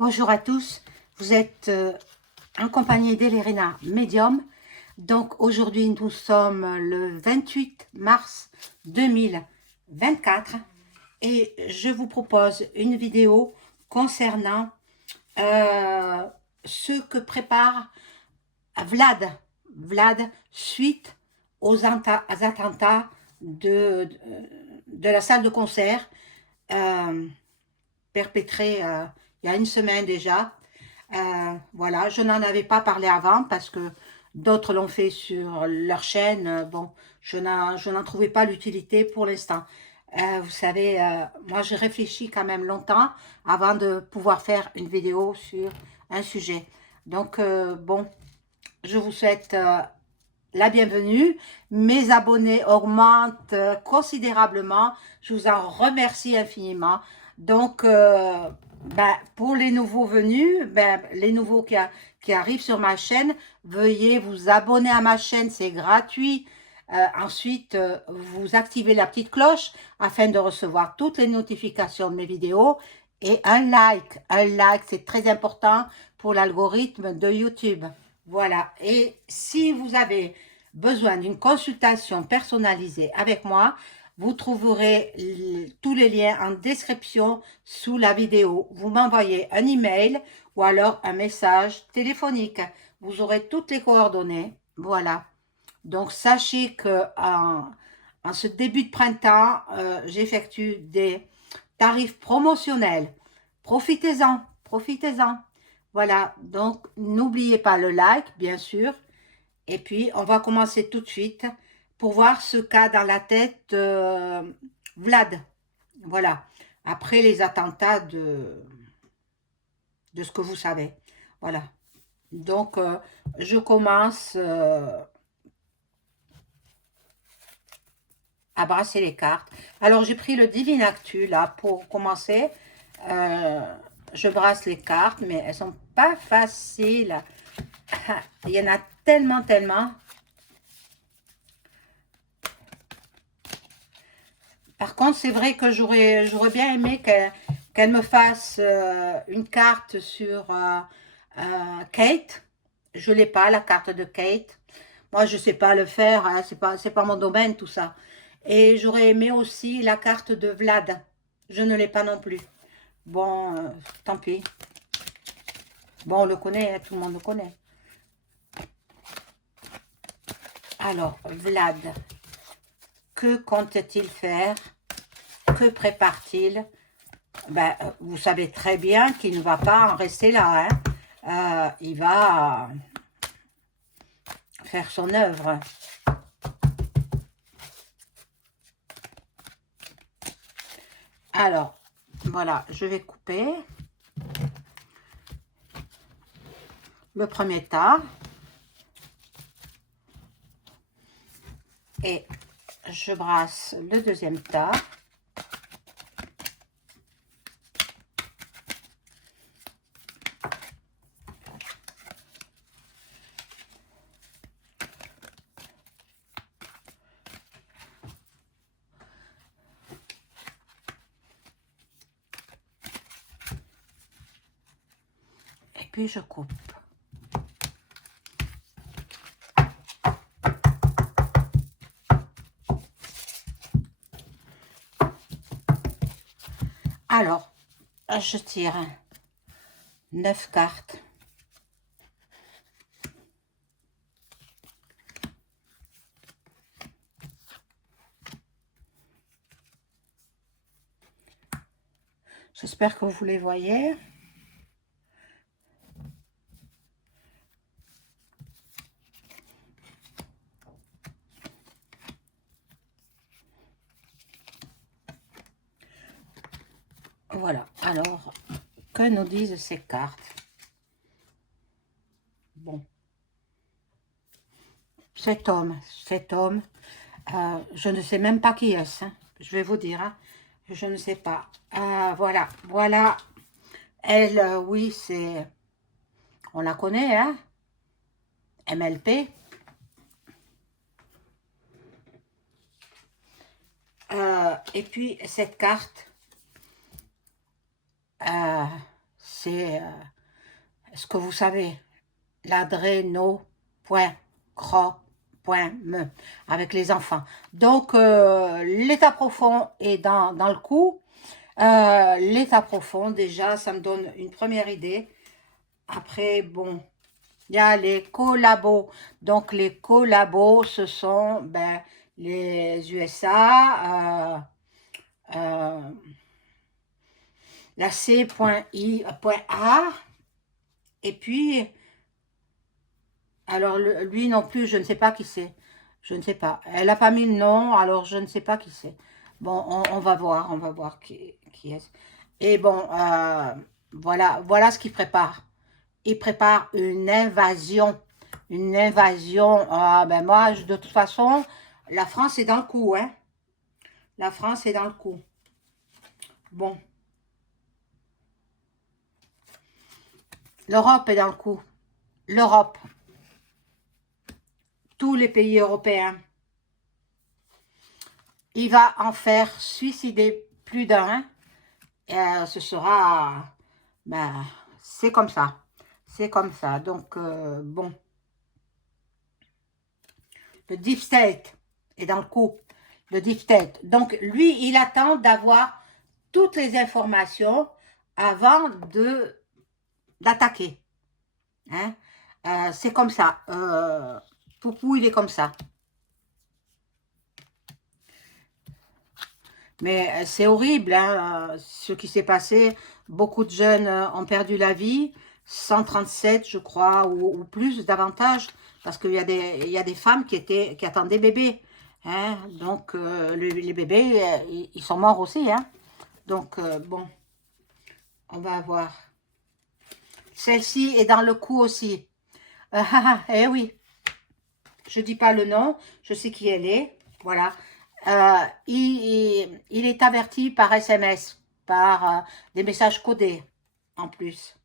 Bonjour à tous, vous êtes en compagnie d'Elerina Medium. Donc aujourd'hui nous sommes le 28 mars 2024 et je vous propose une vidéo concernant ce que prépare Vlad suite aux attentats de la salle de concert perpétrés il y a une semaine déjà. Voilà, je n'en avais pas parlé avant parce que d'autres l'ont fait sur leur chaîne. Bon, je n'en trouvais pas l'utilité pour l'instant. Vous savez, moi je réfléchis quand même longtemps avant de pouvoir faire une vidéo sur un sujet. Donc, bon, je vous souhaite la bienvenue. Mes abonnés augmentent considérablement. Je vous en remercie infiniment. Donc, pour les nouveaux venus, les nouveaux qui arrivent sur ma chaîne, veuillez vous abonner à ma chaîne, c'est gratuit. Ensuite, vous activez la petite cloche afin de recevoir toutes les notifications de mes vidéos. Et un like, c'est très important pour l'algorithme de YouTube. Voilà, et si vous avez besoin d'une consultation personnalisée avec moi, vous trouverez tous les liens en description sous la vidéo. Vous m'envoyez un email ou alors un message téléphonique. Vous aurez toutes les coordonnées. Voilà. Donc, sachez que en ce début de printemps, j'effectue des tarifs promotionnels. Profitez-en, profitez-en. Voilà, donc n'oubliez pas le like, bien sûr. Et puis, on va commencer tout de suite pour voir ce qu'a dans la tête Vlad. Voilà, après les attentats de ce que vous savez. Voilà, donc je commence à brasser les cartes. Alors, j'ai pris le Divine Actu, là, pour commencer. Je brasse les cartes, mais elles sont pas faciles. Il y en a tellement, tellement. Par contre, c'est vrai que j'aurais bien aimé qu'elle me fasse une carte sur Kate. Je l'ai pas, la carte de Kate. Moi, je sais pas le faire, hein, c'est pas mon domaine, tout ça. Et j'aurais aimé aussi la carte de Vlad. Je ne l'ai pas non plus. Bon, tant pis. Bon, on le connaît, hein, tout le monde le connaît. Alors, Vlad, que compte-t-il faire? Que prépare-t-il? Vous savez très bien qu'il ne va pas en rester là. Hein. Il va faire son œuvre. Alors, voilà, je vais couper le premier tas. Et je brasse le deuxième tas. Et puis je coupe. Alors, je tire 9 cartes. J'espère que vous les voyez. Voilà, alors, que nous disent ces cartes? Bon, cet homme, je ne sais même pas qui est-ce, hein, je vais vous dire, hein, je ne sais pas. Voilà, voilà, elle, oui, c'est, on la connaît, hein, MLP. Et puis, cette carte, c'est ce que vous savez, l'adreno.cro.me avec les enfants. Donc, l'état profond est dans le cou. L'état profond, déjà, ça me donne une première idée. Après, bon, il y a les collabos. Donc, les collabos, ce sont ben, les USA, la C.I.A. Et puis, alors lui non plus, je ne sais pas qui c'est. Je ne sais pas. Elle n'a pas mis le nom, alors je ne sais pas qui c'est. Bon, on va voir qui est. Et bon, voilà ce qu'il prépare. Il prépare une invasion. Une invasion. Ah, ben moi, de toute façon, la France est dans le coup, hein. La France est dans le coup. Bon, l'Europe est dans le coup. L'Europe, tous les pays européens. Il va en faire suicider plus d'un. Ce sera... Ben, c'est comme ça. C'est comme ça. Donc, bon. Le deep state est dans le coup. Le deep state. Donc, lui, il attend d'avoir toutes les informations avant d'attaquer. Hein? C'est comme ça. Poupou, il est comme ça. Mais c'est horrible, hein, ce qui s'est passé. Beaucoup de jeunes ont perdu la vie. 137, je crois, ou plus, davantage. Parce qu'il y a des femmes qui attendaient bébés. Hein, donc, les bébés, ils sont morts aussi. Hein. Donc, bon, on va voir. Celle-ci est dans le coup aussi. Eh oui, je dis pas le nom, je sais qui elle est. Voilà. Il est averti par SMS, par des messages codés en plus.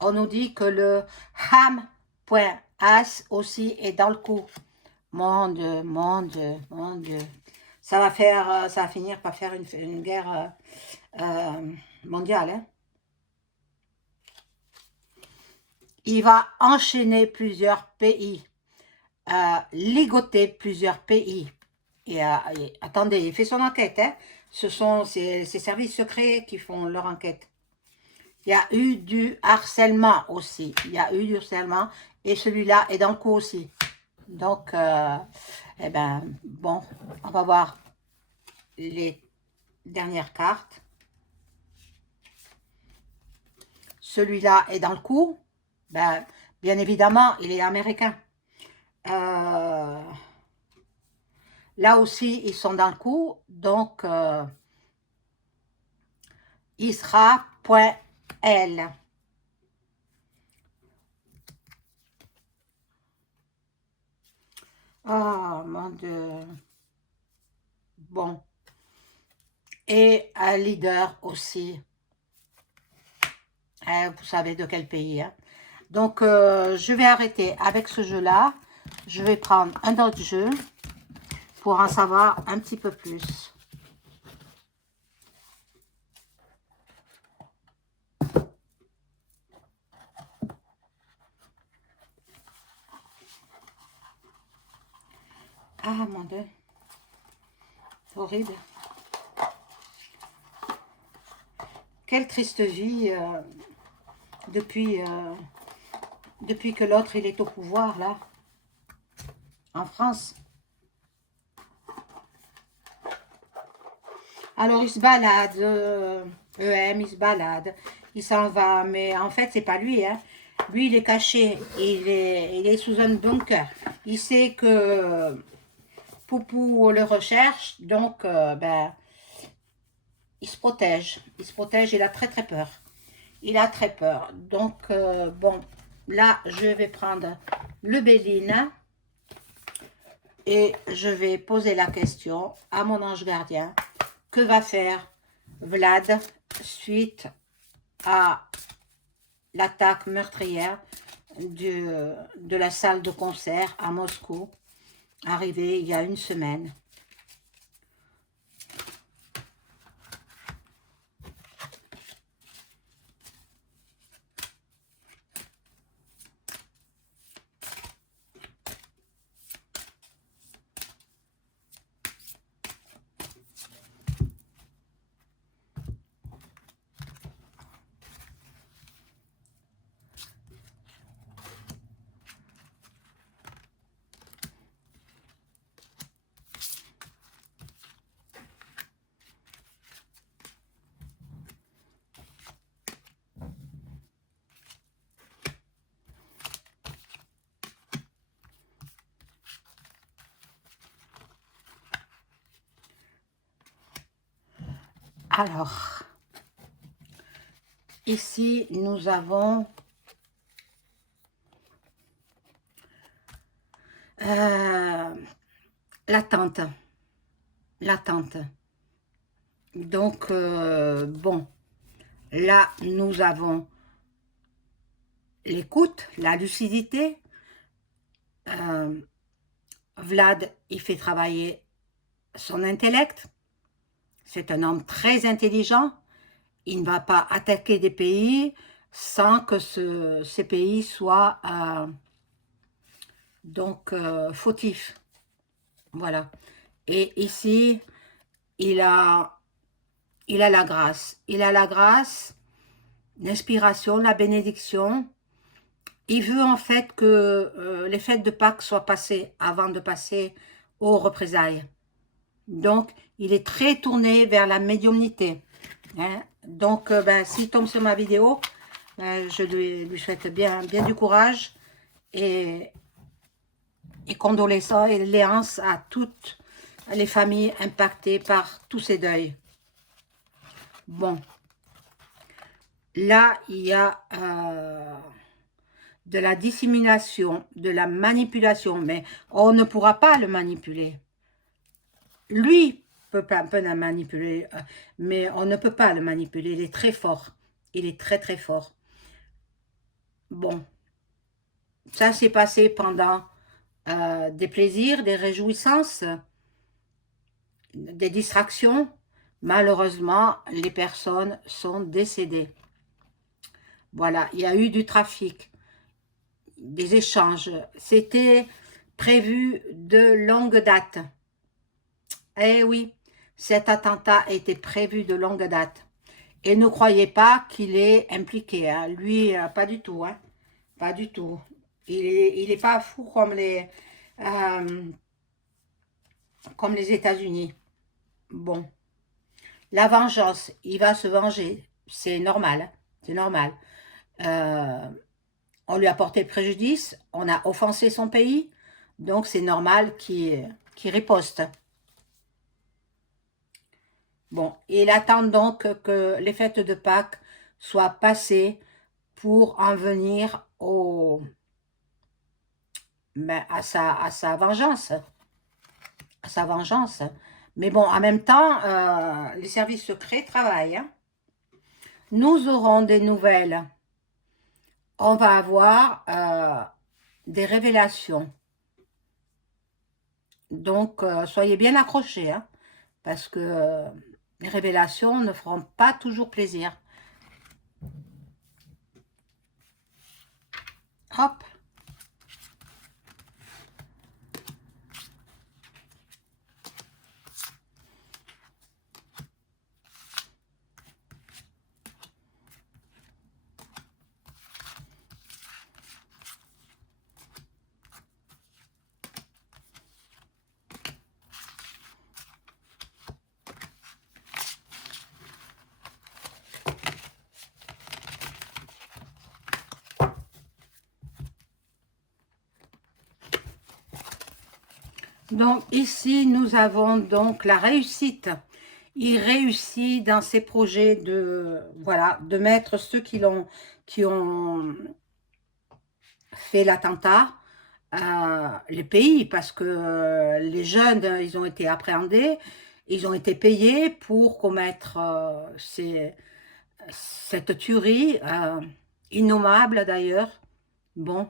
On nous dit que le ham.as aussi est dans le coup. Mon Dieu, mon Dieu, mon Dieu. Ça va finir par faire une guerre mondiale. Hein. Il va enchaîner plusieurs pays, ligoter plusieurs pays. Et attendez, il fait son enquête. Hein. Ce sont ses services secrets qui font leur enquête. Il y a eu du harcèlement aussi. Il y a eu du harcèlement. Et celui-là est dans le coup aussi. Donc, eh ben, bon, on va voir les dernières cartes. Celui-là est dans le coup. Ben, bien évidemment, il est américain. Là aussi, ils sont dans le coup. Donc, Isra.L. Oh, mon Dieu. Bon. Et un leader aussi. Vous savez de quel pays. Hein. Donc, je vais arrêter avec ce jeu-là. Je vais prendre un autre jeu pour en savoir un petit peu plus. Ah, mon Dieu. Horrible. Quelle triste vie depuis que l'autre il est au pouvoir, là, en France. Alors, il se balade, EM, il se balade, il s'en va, mais en fait, c'est pas lui, hein. Lui, il est caché, il est sous un bunker. Il sait que Poupou le recherche, donc, ben, il se protège, il a très très peur. Il a très peur. Donc, bon, là, je vais prendre le Béline et je vais poser la question à mon ange gardien. Que va faire Vlad suite à l'attaque meurtrière de la salle de concert à Moscou, arrivée il y a une semaine? Alors, ici, nous avons l'attente. L'attente. Donc, bon, là, nous avons l'écoute, la lucidité. Vlad, il fait travailler son intellect. C'est un homme très intelligent. Il ne va pas attaquer des pays sans que ces pays soient fautifs. Voilà. Et ici, il a la grâce. Il a la grâce, l'inspiration, la bénédiction. Il veut en fait que les fêtes de Pâques soient passées avant de passer aux représailles. Donc, il est très tourné vers la médiumnité. Hein. Donc, s'il tombe sur ma vidéo, je lui souhaite bien du courage et condoléances à toutes les familles impactées par tous ces deuils. Bon, là, il y a de la dissimulation, de la manipulation, mais on ne pourra pas le manipuler. Lui peut la manipuler, mais on ne peut pas le manipuler. Il est très fort. Il est très, très fort. Bon, ça s'est passé pendant des plaisirs, des réjouissances, des distractions. Malheureusement, les personnes sont décédées. Voilà, il y a eu du trafic, des échanges. C'était prévu de longue date. Eh oui, cet attentat était prévu de longue date. Et ne croyez pas qu'il est impliqué. Hein. Lui, pas du tout. Hein. Pas du tout. Il est pas fou comme les États-Unis. Bon. La vengeance, il va se venger. C'est normal. Hein. C'est normal. On lui a porté préjudice. On a offensé son pays. Donc, c'est normal qu'il riposte. Bon, il attend donc que les fêtes de Pâques soient passées pour en venir à sa vengeance. À sa vengeance. Mais bon, en même temps, les services secrets travaillent. Hein. Nous aurons des nouvelles. On va avoir des révélations. Donc, soyez bien accrochés. Hein, parce que les révélations ne feront pas toujours plaisir. Hop. Donc ici, nous avons donc la réussite. Il réussit dans ses projets de mettre ceux qui ont fait l'attentat, les pays, parce que les jeunes, ils ont été appréhendés, ils ont été payés pour commettre cette tuerie, innommable d'ailleurs. Bon,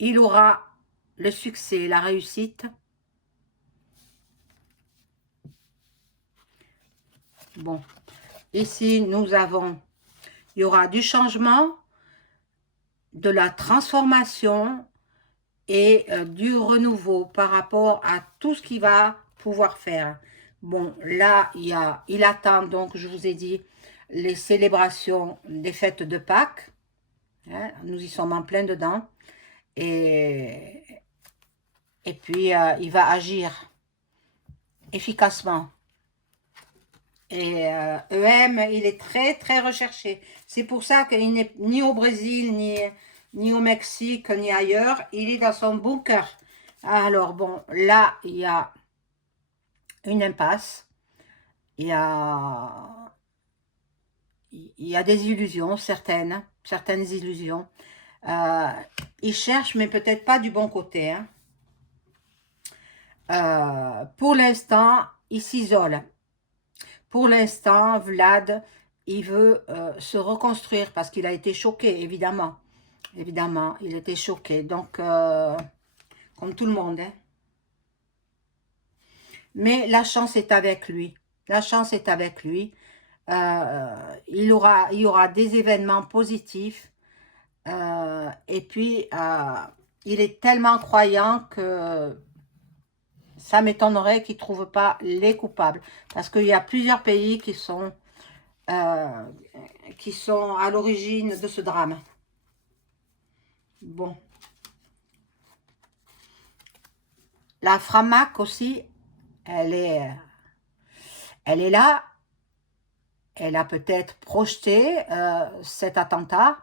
il aura le succès, la réussite. Bon, ici, nous avons, il y aura du changement, de la transformation et du renouveau par rapport à tout ce qu'il va pouvoir faire. Bon, là, il attend, donc, je vous ai dit, les célébrations des fêtes de Pâques. Hein, nous y sommes en plein dedans. Et puis, il va agir efficacement. Et EM, il est très, très recherché. C'est pour ça qu'il n'est ni au Brésil, ni au Mexique, ni ailleurs. Il est dans son bunker. Alors, bon, là, il y a une impasse. il y a, il y a des illusions, certaines illusions. Il cherche, mais peut-être pas du bon côté, hein. Pour l'instant, il s'isole. Pour l'instant, Vlad, il veut se reconstruire parce qu'il a été choqué, évidemment. Évidemment, il était choqué. Donc, comme tout le monde, hein. Mais la chance est avec lui. La chance est avec lui. Il y aura des événements positifs. Et puis, il est tellement croyant que ça m'étonnerait qu'il ne trouve pas les coupables. Parce qu'il y a plusieurs pays euh, qui sont à l'origine de ce drame. Bon. La Framac aussi, elle est là. Elle a peut-être projeté cet attentat.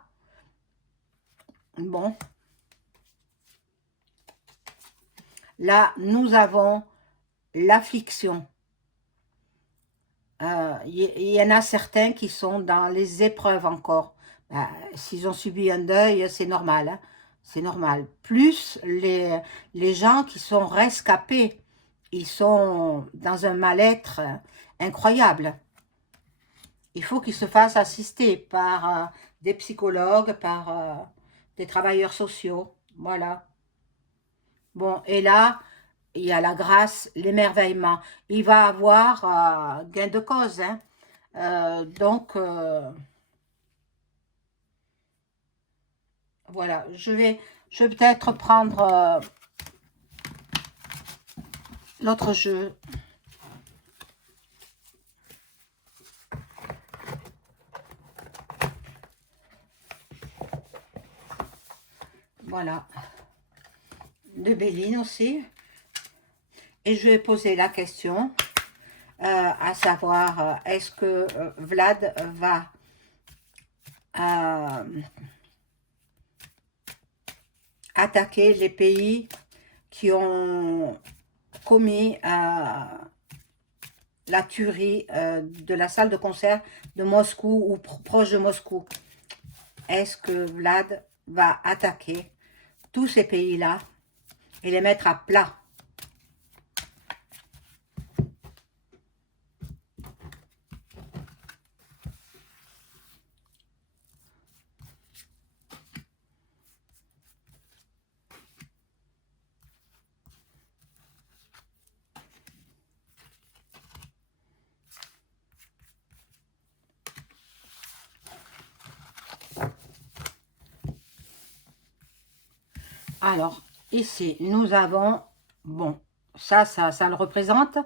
Bon. Là, nous avons l'affliction. Il y en a certains qui sont dans les épreuves encore. S'ils ont subi un deuil, c'est normal, hein. C'est normal. Plus les gens qui sont rescapés, ils sont dans un mal-être incroyable. Il faut qu'ils se fassent assister par des psychologues, par des travailleurs sociaux. Voilà. Bon, et là, il y a la grâce, l'émerveillement. Il va avoir gain de cause, hein. Donc, voilà. Je vais peut-être prendre l'autre jeu. Voilà. De Béline aussi. Et je vais poser la question, à savoir, est-ce que Vlad va attaquer les pays qui ont commis la tuerie de la salle de concert de Moscou ou proche de Moscou? Est-ce que Vlad va attaquer tous ces pays-là et les mettre à plat? Alors, ici, nous avons, bon, ça le représente.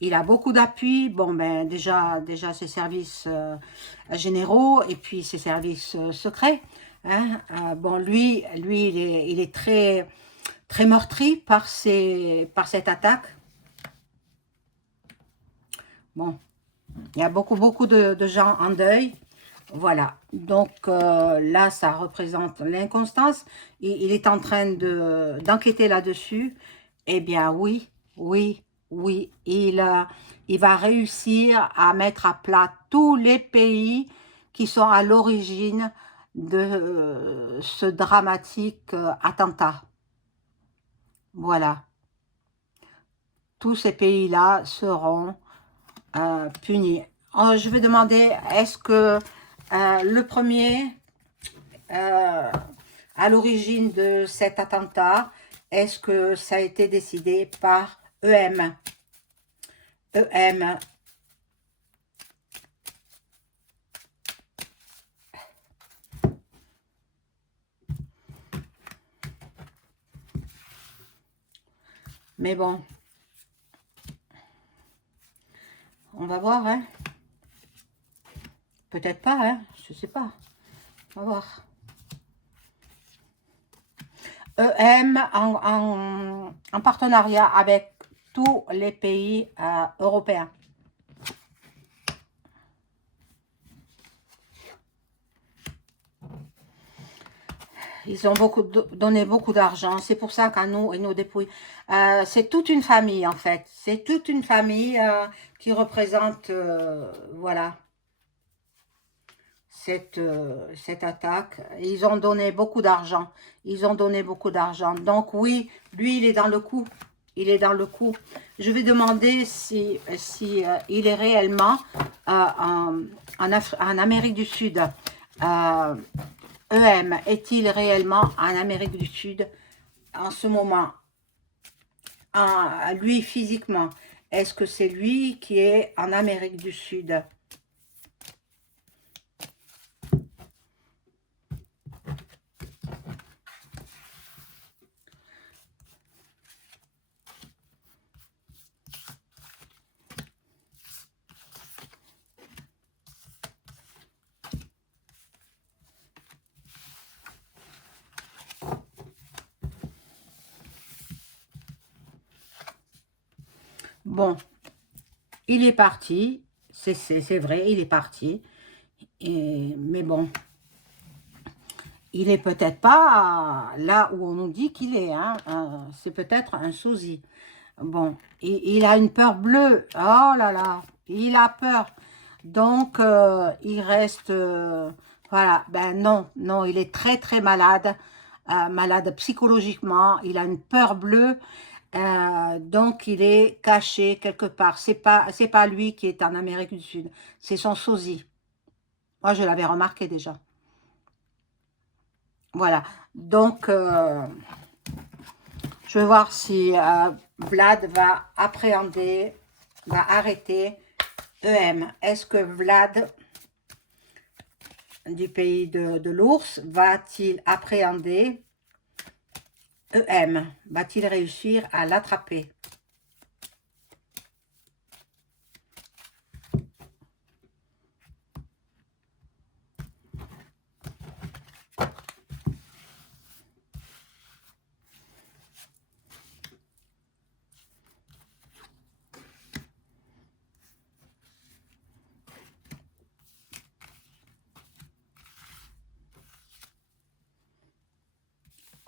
Il a beaucoup d'appui. Bon, ben, déjà ses services généraux et puis ses services secrets, hein. Bon, lui, il est très, très meurtri par cette attaque. Bon, il y a beaucoup de gens en deuil. Voilà, donc là, ça représente l'inconstance. Il est en train d'enquêter là-dessus. Eh bien, oui, oui, oui, il va réussir à mettre à plat tous les pays qui sont à l'origine de ce dramatique attentat. Voilà, tous ces pays-là seront punis. Je vais demander, est-ce que le premier, à l'origine de cet attentat, est-ce que ça a été décidé par EM? EM. Mais bon, on va voir, hein. Peut-être pas, hein. Je sais pas. On va voir. EM en partenariat avec tous les pays européens. Ils ont donné beaucoup d'argent. C'est pour ça qu'à nous, ils nous dépouillent. C'est toute une famille, en fait. C'est toute une famille qui représente, voilà, cette attaque. Ils ont donné beaucoup d'argent. Ils ont donné beaucoup d'argent. Donc oui, lui, il est dans le coup. Il est dans le coup. Je vais demander si il est réellement en Amérique du Sud. EM, est-il réellement en Amérique du Sud en ce moment? Lui, physiquement, est-ce que c'est lui qui est en Amérique du Sud? Bon, il est parti, c'est vrai, il est parti, mais bon, il est peut-être pas là où on nous dit qu'il est, hein, c'est peut-être un sosie. Bon, il a une peur bleue, oh là là, il a peur, donc il reste, voilà, ben non, non, il est très très malade, malade psychologiquement, il a une peur bleue, donc il est caché quelque part. C'est pas lui qui est en Amérique du Sud, c'est son sosie. Moi, je l'avais remarqué déjà. Voilà. Donc, je vais voir si Vlad va appréhender, va arrêter EM. Est-ce que Vlad, du pays de l'ours, va-t-il appréhender EM? Va-t-il réussir à l'attraper?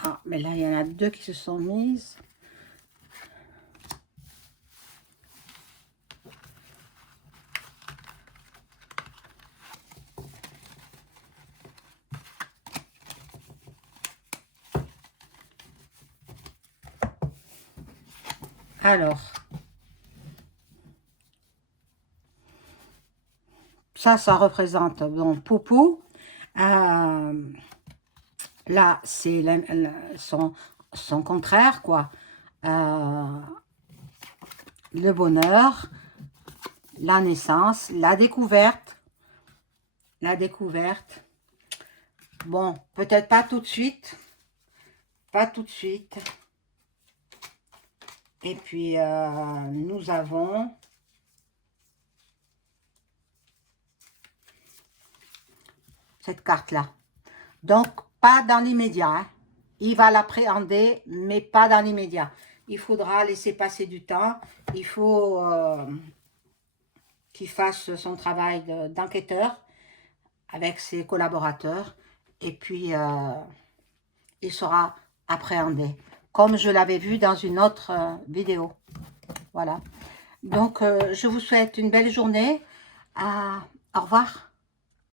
Ah, mais là, il y en a deux qui se sont mises. Alors, ça représente donc Poupou. Là, c'est son contraire, quoi. Le bonheur, la naissance, la découverte. La découverte. Bon, peut-être pas tout de suite. Pas tout de suite. Et puis, nous avons cette carte-là. Donc, pas dans l'immédiat. Hein. Il va l'appréhender, mais pas dans l'immédiat. Il faudra laisser passer du temps. Il faut qu'il fasse son travail d'enquêteur avec ses collaborateurs. Et puis, il sera appréhendé. Comme je l'avais vu dans une autre vidéo. Voilà. Donc, je vous souhaite une belle journée. Au revoir.